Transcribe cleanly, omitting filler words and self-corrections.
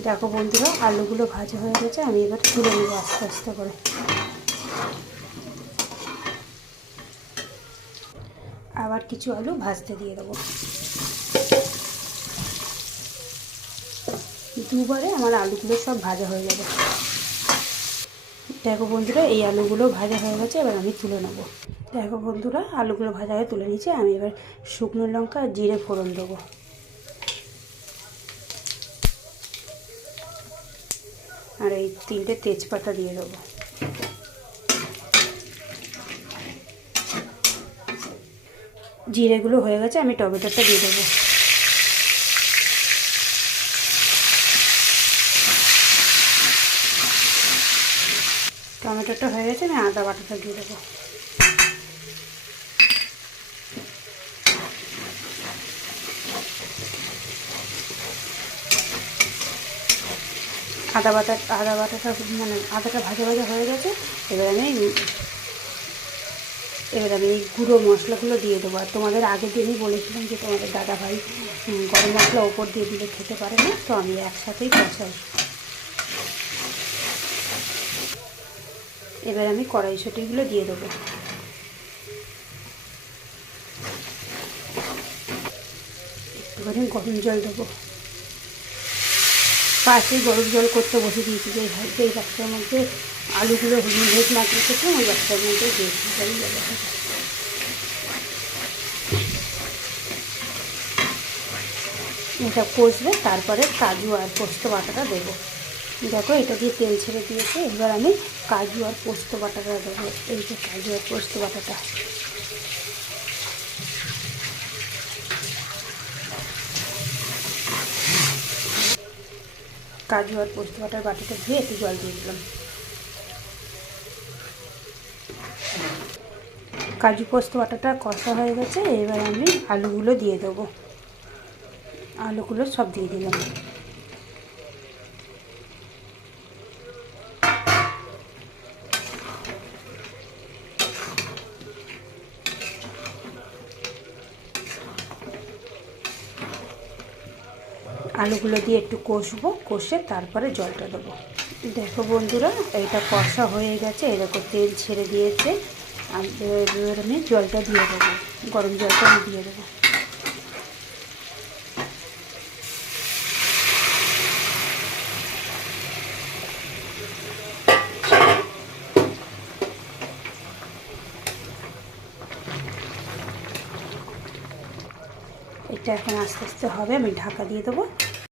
দেখো বন্ধুরা, আলুগুলো ভাজা হয়ে গেছে, আমি এবার তুলে নেব আস্তে আস্তে করে। আবার কিছু আলু ভাজতে দিয়ে দেবো। দুবারে আমার আলুগুলো সব ভাজা হয়ে যাবে। দেখো বন্ধুরা, এই আলুগুলো ভাজা হয়ে গেছে, এবার আমি তুলে নেব। দেখো বন্ধুরা, আলুগুলো ভাজা হয়ে তুলে নিয়েছি। আমি এবার শুকনো লঙ্কা আর জিরে ফোড়ন দেবো। আর এই 3টে তেজপাতা দিয়ে দেবো। জিরেগুলো হয়ে গেছে, আমি টমেটোটা দিয়ে দেবো। টমেটোটা হয়ে গেছে, আমি আদা বাটাটা দিয়ে দেবো। আদা বাটাটা মানে আদাটা ভাজা ভাজা হয়ে গেছে। এবার আমি এই গুঁড়ো মশলাগুলো দিয়ে দেবো। আর তোমাদের আগের দিনই বলেছিলাম যে তোমাদের দাদাভাই গরম মশলা ওপর দিয়ে দিলে খেতে পারে না, তো আমি একসাথেই কষাই। এবার আমি কড়াইশুঁটিগুলো দিয়ে দেবো। একটুখানি গরম জল দেবো। পাশেই গরম জল করতে বসে দিয়েছি, যেই বাক্সের মধ্যে আলুগুলো হলুদ মাখিয়ে রেখেছিলাম, ওই বাক্সের মধ্যে দিয়েছি। এটা কষবে, তারপরে কাজু আর পোস্ত বাটাটা দেবো। দেখো, এটা দিয়ে তেল ছেড়ে দিয়েছে। এবার আমি কাজু আর পোস্ত বাটাটা দেবো। এই যে কাজু আর পোস্ত বাটাটা। কাজু আর পোস্ত বাটার বাটিটা ধুয়ে একটু জল দিয়ে দিলাম। কাজু পোস্ত বাটাটা কষা হয়ে গেছে। এবার আমি আলুগুলো দিয়ে দেবো। আলুগুলো সব দিয়ে দিলাম। আলুগুলো দিয়ে একটু কষবো, কষে তারপরে জলটা দেবো। দেখো বন্ধুরা, এটা কষা হয়ে গেছে, এরকম তেল ছেড়ে দিয়েছে। এবার আমি জলটা দিয়ে দেবো, গরম জলটা আমি দিয়ে দেবো। এটা এখন আস্তে আস্তে হবে, আমি ঢাকা দিয়ে দেবো।